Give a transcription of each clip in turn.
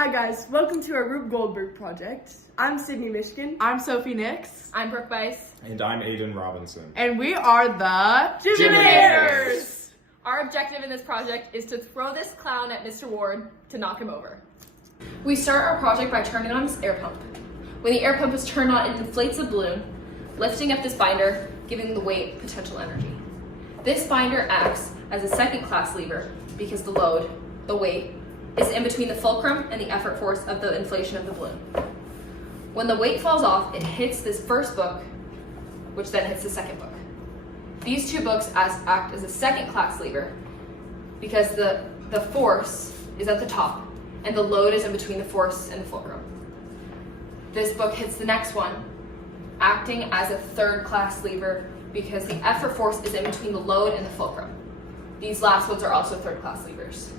Hi guys, welcome to our Rube Goldberg project. I'm Sydney Michigan. I'm Sophie Nix. I'm Brooke Weiss. And I'm Aiden Robinson. And we are the Jiminators! Our objective in this project is to throw this clown at Mr. Ward to knock him over. We start our project by turning on this air pump. When the air pump is turned on, it inflates the balloon, lifting up this binder, giving the weight potential energy. This binder acts as a second class lever because the load, the weight, is in between the fulcrum and the effort force of the inflation of the balloon. When the weight falls off, it hits this first book, which then hits the second book. These two books act as a second class lever because the force is at the top and the load is in between the force and the fulcrum. This book hits the next one, acting as a third class lever because the effort force is in between the load and the fulcrum. These last ones are also third class levers.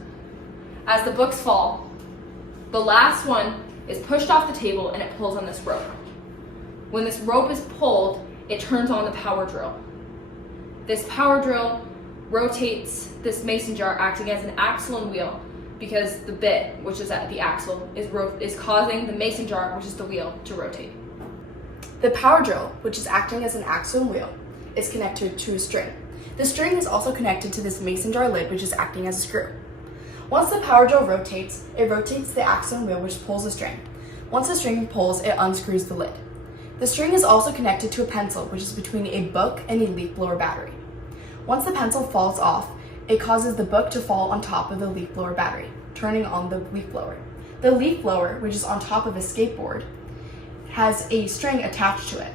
As the books fall, the last one is pushed off the table and it pulls on this rope. When this rope is pulled, it turns on the power drill. This power drill rotates this mason jar, acting as an axle and wheel because the bit, which is at the axle, is causing the mason jar, which is the wheel, to rotate. The power drill, which is acting as an axle and wheel, is connected to a string. The string is also connected to this mason jar lid, which is acting as a screw. Once the power drill rotates, it rotates the axle and wheel, which pulls the string. Once the string pulls, it unscrews the lid. The string is also connected to a pencil, which is between a book and a leaf blower battery. Once the pencil falls off, it causes the book to fall on top of the leaf blower battery, turning on the leaf blower. The leaf blower, which is on top of a skateboard, has a string attached to it.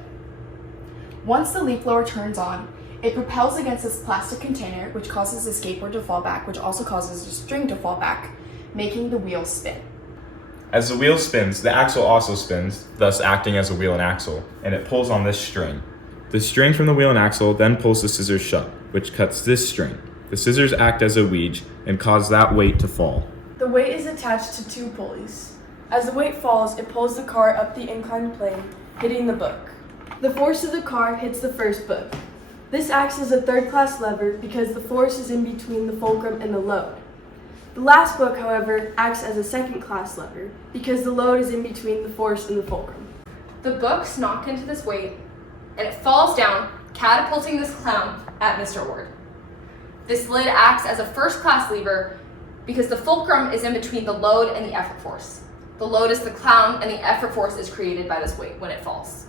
Once the leaf blower turns on, it propels against this plastic container, which causes the skateboard to fall back, which also causes the string to fall back, making the wheel spin. As the wheel spins, the axle also spins, thus acting as a wheel and axle, and it pulls on this string. The string from the wheel and axle then pulls the scissors shut, which cuts this string. The scissors act as a wedge and cause that weight to fall. The weight is attached to two pulleys. As the weight falls, it pulls the car up the inclined plane, hitting the book. The force of the car hits the first book. This acts as a third class lever because the force is in between the fulcrum and the load. The last book, however, acts as a second class lever because the load is in between the force and the fulcrum. The books knock into this weight and it falls down, catapulting this clown at Mr. Ward. This lid acts as a first class lever because the fulcrum is in between the load and the effort force. The load is the clown and the effort force is created by this weight when it falls.